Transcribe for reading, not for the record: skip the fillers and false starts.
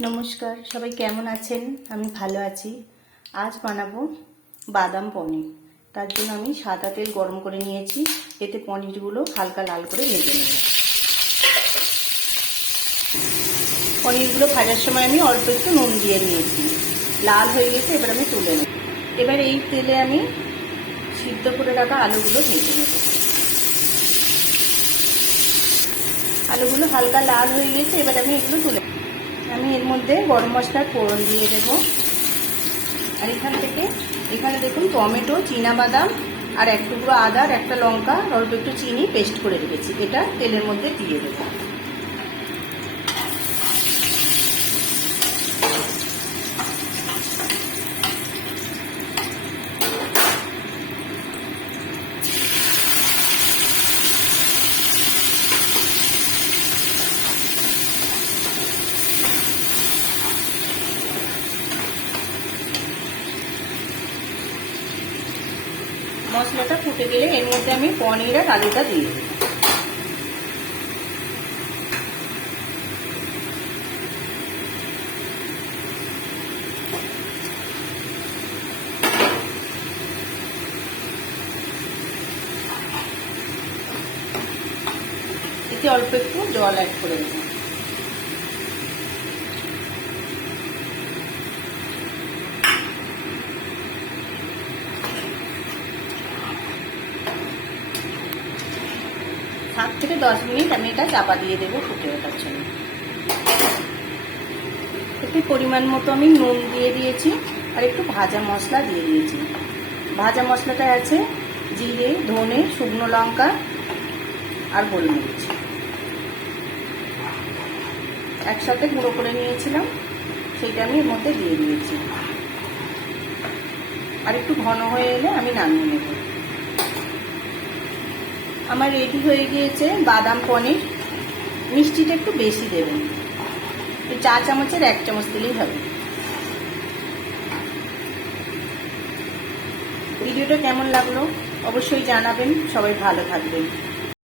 নমস্কার, সবাই কেমন আছেন? আমি ভালো আছি। আজ বানাবো বাদাম পনির। তার জন্য আমি সাদা তেল গরম করে নিয়েছি। এতে পনিরগুলো হালকা লাল করে ভেজে নেব। পনিরগুলো ভাজার সময় আমি অল্প একটু নুন দিয়ে নিয়েছি। লাল হয়ে গেছে, এবার আমি তুলে নেব। এবার এই তেলে আমি সিদ্ধ করে রাখা আলুগুলো ভেজে নেব। আলুগুলো হালকা লাল হয়ে গেছে, এবার আমি এগুলো তুলে নেব। আমি এর মধ্যে গরম মশলার ফোড়ন দিয়ে দেব। আর এখানে দেখুন টমেটো, চীনাবাদাম আর এক টুকরো আদা আর একটা লঙ্কা, অল্প একটু চিনি পেস্ট করে রেখেছি। এটা তেলের মধ্যে দিয়ে দেব। মশলাটা ফুটে গেলে এর মধ্যে আমি পনির আর আলুটা দিয়ে দেব। এতে অল্প একটু জল অ্যাড করে দেব। সাত থেকে 10 মিনিট আমি এটা চাপা দিয়ে দেবো ফুটে ওঠার জন্য। একটু পরিমাণ মতো আমি নুন দিয়ে দিয়েছি আর একটু ভাজা মশলা দিয়ে দিয়েছি। ভাজা মশলাটা আছে জিরে, ধনে, শুকনো লঙ্কা আর গোলমরিচ একসাথে গুঁড়ো করে নিয়েছিলাম, সেইটা আমি এর মধ্যে দিয়ে দিয়েছি। আর একটু ঘন হয়ে এলে আমি নামিয়ে নেব। আমার রেডি হয়ে গিয়েছে বাদাম পনির। মিষ্টিটা একটু বেশি দেবেন, 4 চামচের 1 চামচ দিলেই হবে। ভিডিওটা কেমন লাগলো অবশ্যই জানাবেন। সবাই ভালো থাকবেন।